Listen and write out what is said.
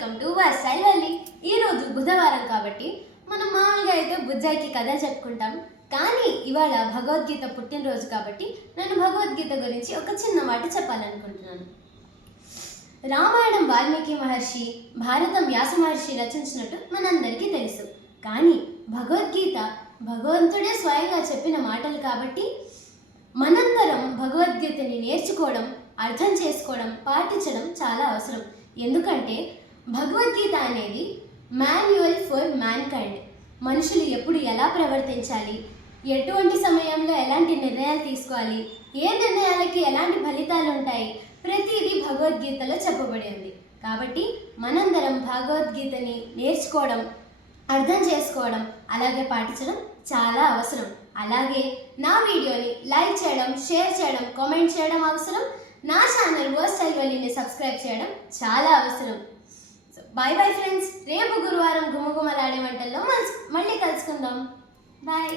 Welcome to వర్సైవల్లి. ఈరోజు బుధవారం కాబట్టి మనం మామూలుగా అయితే బుజ్జాయికి కథ చెప్పుకుంటాం. కానీ ఇవాళ భగవద్గీత పుట్టినరోజు కాబట్టి నేను భగవద్గీత గురించి ఒక చిన్న మాట చెప్పాలనుకుంటున్నాను. రామాయణం వాల్మీకి మహర్షి, భారతం వ్యాస మహర్షి రచించినట్టు మనందరికీ తెలుసు. కానీ భగవద్గీత భగవంతుడే స్వయంగా చెప్పిన మాటలు కాబట్టి మనందరం భగవద్గీతని నేర్చుకోవడం, అర్థం చేసుకోవడం, పాటించడం చాలా అవసరం. ఎందుకంటే భగవద్గీత అనేది మాన్యువల్ ఫర్ మ్యాన్ కైండ్. మనుషులు ఎప్పుడు ఎలా ప్రవర్తించాలి, ఎటువంటి సమయంలో ఎలాంటి నిర్ణయాలు తీసుకోవాలి, ఏ నిర్ణయాలకి ఎలాంటి ఫలితాలు ఉంటాయి, ప్రతిదీ భగవద్గీతలో చెప్పబడి ఉంది. కాబట్టి మనందరం భగవద్గీతని నేర్చుకోవడం, అర్థం చేసుకోవడం, అలాగే పాటించడం చాలా అవసరం. అలాగే నా వీడియోని లైక్ చేయడం, షేర్ చేయడం, కామెంట్ చేయడం అవసరం. నా ఛానల్ వర్సైవల్లిని సబ్స్క్రైబ్ చేయడం చాలా అవసరం. So bye bye friends. రేపు గురువారం గుమగుమలాడే వంటల్లో మళ్ళీ కలుసుకుందాం. బాయ్.